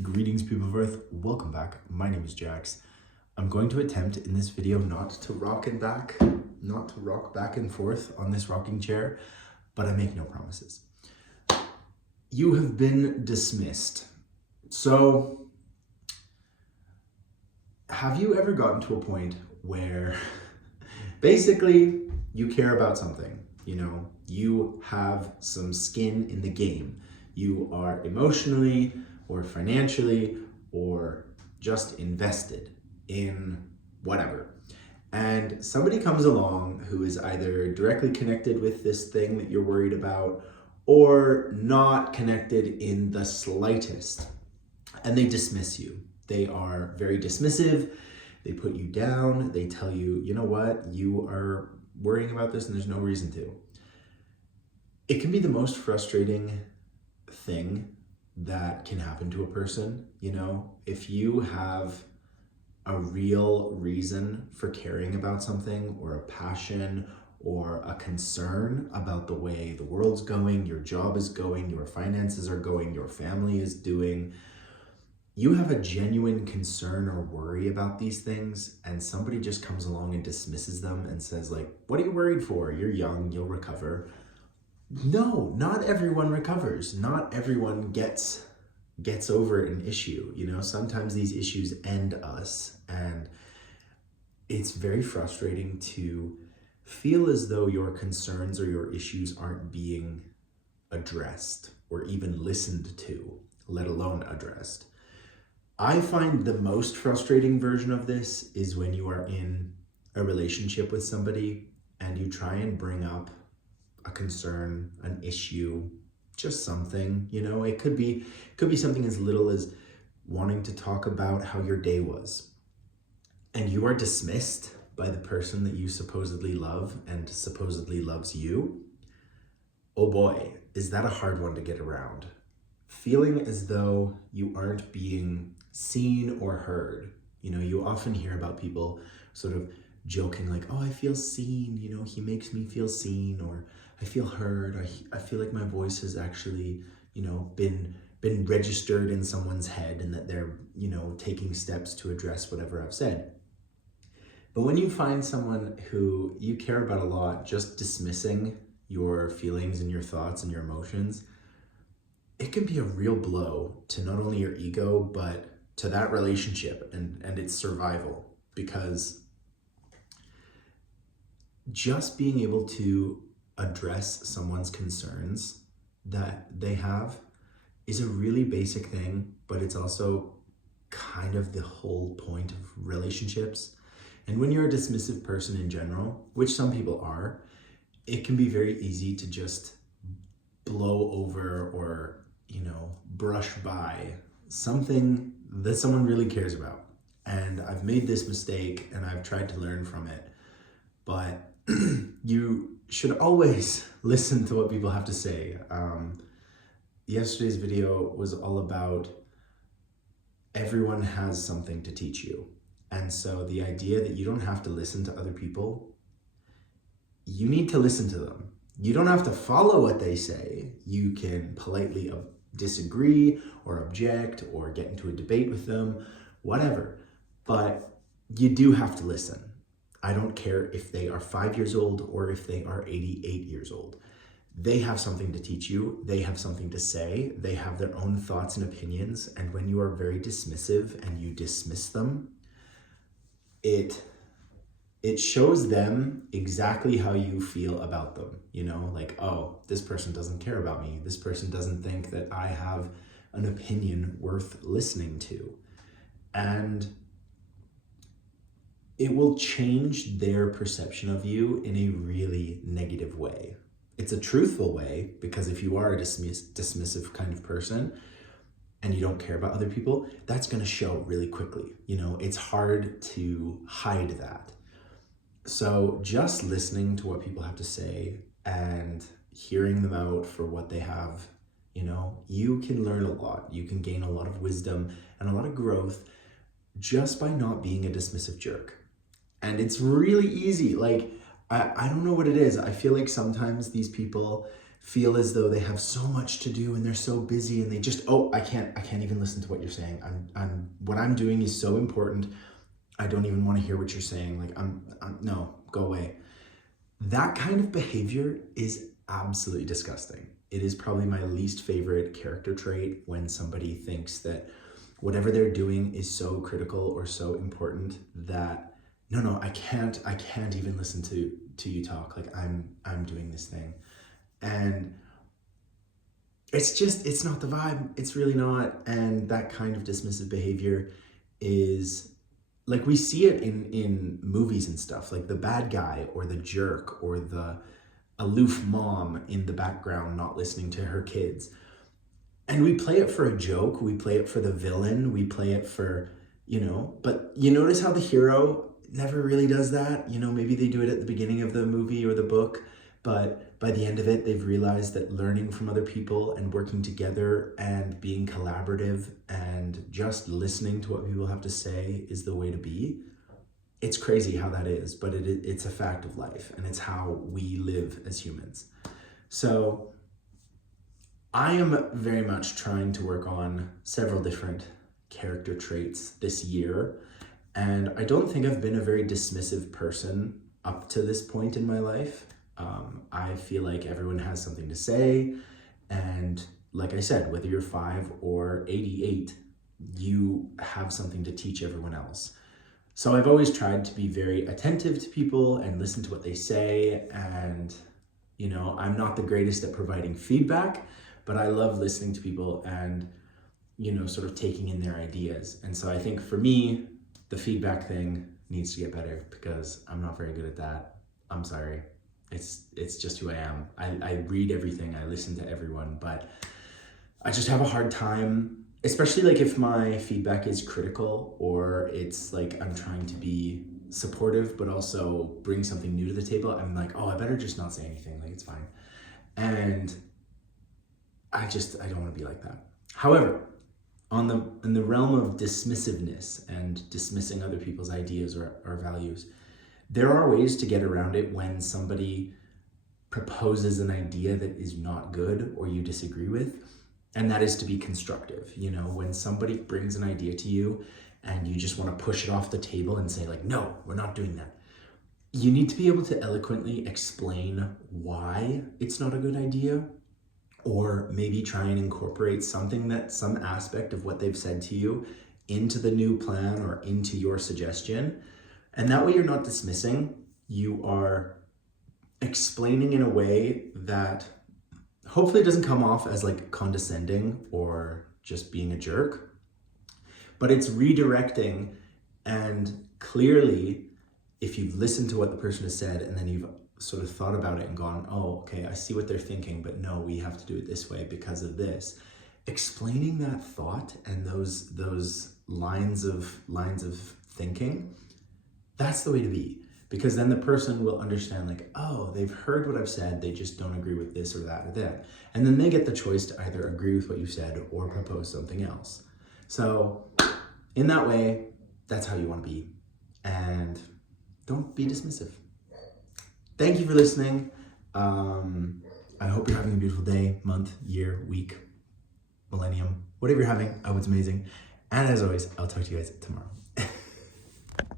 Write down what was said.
Greetings, people of Earth. Welcome back. My name is Jax. I'm going to attempt in this video not to rock back and forth on this rocking chair, but I make no promises. You have been dismissed. So, have you ever gotten to a point where basically you care about something? You have some skin in the game. You are emotionally or financially or just invested in whatever. And somebody comes along who is either directly connected with this thing that you're worried about or not connected in the slightest. And they dismiss you. They are very dismissive. They put you down. They tell you, you know what, you are worrying about this and there's no reason to. It can be the most frustrating thing that can happen to a person. If you have a real reason for caring about something, or a passion or a concern about the way the world's going, your job is going, your finances are going, your family is doing, you have a genuine concern or worry about these things, and somebody just comes along and dismisses them and says, like, what are you worried for? You're young, you'll recover. No, not everyone recovers. Not everyone gets over an issue. Sometimes these issues end us, and it's very frustrating to feel as though your concerns or your issues aren't being addressed or even listened to, let alone addressed. I find the most frustrating version of this is when you are in a relationship with somebody and you try and bring up a concern, an issue, just something. It could be something as little as wanting to talk about how your day was, and you are dismissed by the person that you supposedly love and supposedly loves you. Oh boy, is that a hard one to get around. Feeling as though you aren't being seen or heard. You often hear about people sort of joking like, oh, I feel seen, he makes me feel seen, or I feel heard, I feel like my voice has actually, been registered in someone's head, and that they're, taking steps to address whatever I've said. But when you find someone who you care about a lot just dismissing your feelings and your thoughts and your emotions, it can be a real blow to not only your ego, but to that relationship and its survival. Because just being able to address someone's concerns that they have is a really basic thing, but it's also kind of the whole point of relationships. And when you're a dismissive person in general, which some people are, it can be very easy to just blow over or, brush by something that someone really cares about. And I've made this mistake and I've tried to learn from it, but you should always listen to what people have to say. Yesterday's video was all about everyone has something to teach you. And so the idea that you don't have to listen to other people, you need to listen to them. You don't have to follow what they say. You can politely disagree or object or get into a debate with them, whatever. But you do have to listen. I don't care if they are 5 years old or if they are 88 years old. They have something to teach you. They have something to say. They have their own thoughts and opinions. And when you are very dismissive and you dismiss them, it shows them exactly how you feel about them. Like, oh, this person doesn't care about me. This person doesn't think that I have an opinion worth listening to. And it will change their perception of you in a really negative way. It's a truthful way, because if you are a dismissive kind of person and you don't care about other people, that's going to show really quickly. It's hard to hide that. So just listening to what people have to say and hearing them out for what they have, you can learn a lot. You can gain a lot of wisdom and a lot of growth just by not being a dismissive jerk. And it's really easy. Like, I don't know what it is. I feel like sometimes these people feel as though they have so much to do and they're so busy and they just, I can't even listen to what you're saying. What I'm doing is so important. I don't even want to hear what you're saying. Like, no, go away. That kind of behavior is absolutely disgusting. It is probably my least favorite character trait, when somebody thinks that whatever they're doing is so critical or so important that, no, I can't even listen to you talk. Like, I'm doing this thing. And it's not the vibe. It's really not. And that kind of dismissive behavior is, like, we see it in movies and stuff, like the bad guy or the jerk or the aloof mom in the background not listening to her kids. And we play it for a joke. We play it for the villain. We play it for, but you notice how the hero never really does that. Maybe they do it at the beginning of the movie or the book, but by the end of it, they've realized that learning from other people and working together and being collaborative and just listening to what people have to say is the way to be. It's crazy how that is, but it's a fact of life, and it's how we live as humans. So I am very much trying to work on several different character traits this year, and I don't think I've been a very dismissive person up to this point in my life. I feel like everyone has something to say, and like I said, whether you're 5 or 88, you have something to teach everyone else. So I've always tried to be very attentive to people and listen to what they say, and I'm not the greatest at providing feedback, but I love listening to people and sort of taking in their ideas. And so I think for me, the feedback thing needs to get better, because I'm not very good at that. I'm sorry. It's just who I am. I read everything, I listen to everyone, but I just have a hard time, especially like if my feedback is critical, or it's like I'm trying to be supportive but also bring something new to the table. I'm like, I better just not say anything, like it's fine. And I don't want to be like that. However, in the realm of dismissiveness and dismissing other people's ideas or values, there are ways to get around it when somebody proposes an idea that is not good or you disagree with, and that is to be constructive. When somebody brings an idea to you and you just want to push it off the table and say, like, no, we're not doing that. You need to be able to eloquently explain why it's not a good idea, or maybe try and incorporate some aspect of what they've said to you into the new plan or into your suggestion. And that way you're not dismissing, you are explaining in a way that hopefully doesn't come off as like condescending or just being a jerk, but it's redirecting. And clearly, if you've listened to what the person has said and then you've sort of thought about it and gone, okay, I see what they're thinking, but no, we have to do it this way because of this. Explaining that thought and those lines of thinking, that's the way to be, because then the person will understand, like, they've heard what I've said, they just don't agree with this or that or that. And then they get the choice to either agree with what you said or propose something else. So in that way, that's how you want to be. And don't be dismissive. Thank you for listening. I hope you're having a beautiful day, month, year, week, millennium, whatever you're having. I hope it's amazing. And as always, I'll talk to you guys tomorrow.